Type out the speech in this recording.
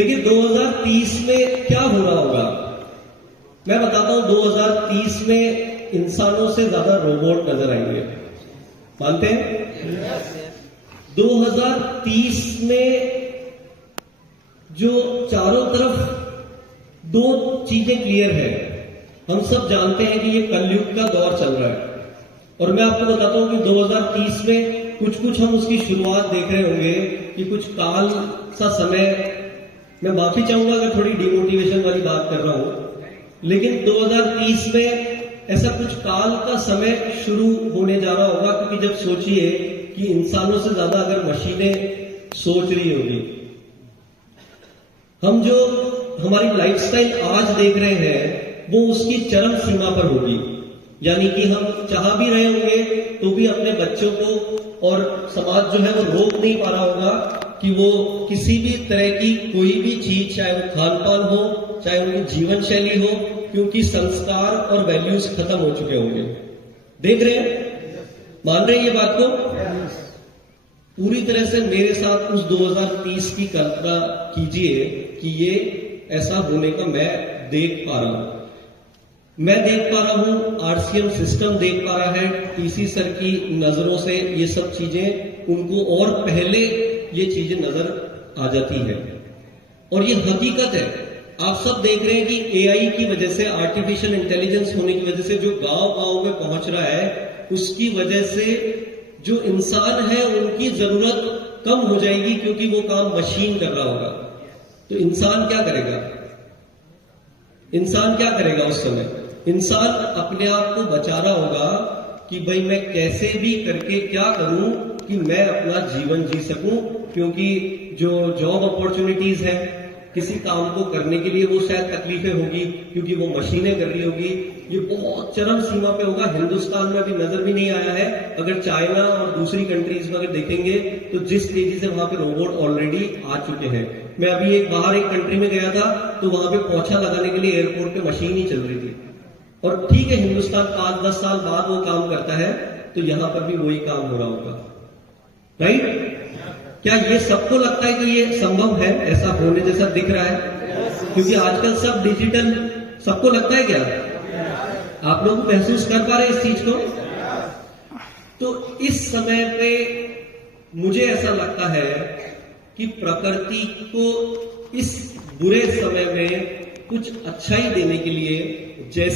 देखिए 2030 में क्या हो रहा होगा, मैं बताता हूं। 2030 में इंसानों से ज्यादा रोबोट नजर आएंगे, मानते हैं? 2030 में जो चारों तरफ दो चीजें क्लियर है। हम सब जानते हैं कि ये कलयुग का दौर चल रहा है, और मैं आपको बताता हूं कि 2030 में कुछ हम उसकी शुरुआत देख रहे होंगे कि कुछ काल सा समय, मैं माफी चाहूंगा अगर थोड़ी डिमोटिवेशन वाली बात कर रहा हूं, लेकिन 2030 में ऐसा कुछ काल का समय शुरू होने जा रहा होगा। क्योंकि जब सोचिए कि इंसानों से ज्यादा अगर मशीनें सोच रही होगी, हम जो हमारी लाइफस्टाइल आज देख रहे हैं वो उसकी चरम सीमा पर होगी। यानी कि हम चाह भी रहे होंगे तो भी अपने बच्चों को और समाज जो है वो रोक नहीं पा रहा होगा कि वो किसी भी तरह की कोई भी चीज, चाहे वो खान पान हो, चाहे उनकी जीवन शैली हो, क्योंकि संस्कार और वैल्यूज खत्म हो चुके होंगे। देख रहे हैं, मान रहे हैं ये बात को? पूरी तरह से मेरे साथ उस 2030 की कल्पना कीजिए कि ये ऐसा होने का मैं देख पा रहा हूं। मैं देख पा रहा हूं, आरसीएम सिस्टम देख पा रहा है, टीसी सर की नजरों से ये सब चीजें उनको और पहले ये चीजें नजर आ जाती है। और ये हकीकत है, आप सब देख रहे हैं कि एआई की वजह से, आर्टिफिशियल इंटेलिजेंस होने की वजह से जो गांव में पहुंच रहा है, उसकी वजह से जो इंसान है उनकी जरूरत कम हो जाएगी, क्योंकि वो काम मशीन कर रहा होगा। तो इंसान क्या करेगा? इंसान क्या करेगा उस समय? इंसान अपने आप को बचा रहा होगा कि भाई मैं कैसे भी करके क्या करूं कि मैं अपना जीवन जी सकूं। क्योंकि जो जॉब अपॉर्चुनिटीज है, किसी काम को करने के लिए वो शायद तकलीफें होगी, क्योंकि वो मशीनें कर रही होगी। ये बहुत चरम सीमा पे होगा। हिंदुस्तान में अभी नजर भी नहीं आया है। अगर चाइना और दूसरी कंट्रीज में अगर देखेंगे तो जिस तेजी से वहां पे रोबोट ऑलरेडी आ चुके हैं। मैं अभी बाहर एक कंट्री में गया था, तो वहां पे पोछा लगाने के लिए एयरपोर्ट पे मशीन ही चल रही थी। और ठीक है, हिंदुस्तान 5-10 साल बाद वो काम करता है, तो यहां पर भी वही काम हो रहा होगा, राइट? क्या ये सबको लगता है कि ये संभव है, ऐसा होने जैसा दिख रहा है? क्योंकि आजकल सब डिजिटल, सबको लगता है क्या? आप लोग महसूस कर पा रहे हैं इस चीज को? तो इस समय पे मुझे ऐसा लगता है कि प्रकृति को इस बुरे समय में कुछ अच्छाई देने के लिए, जैसे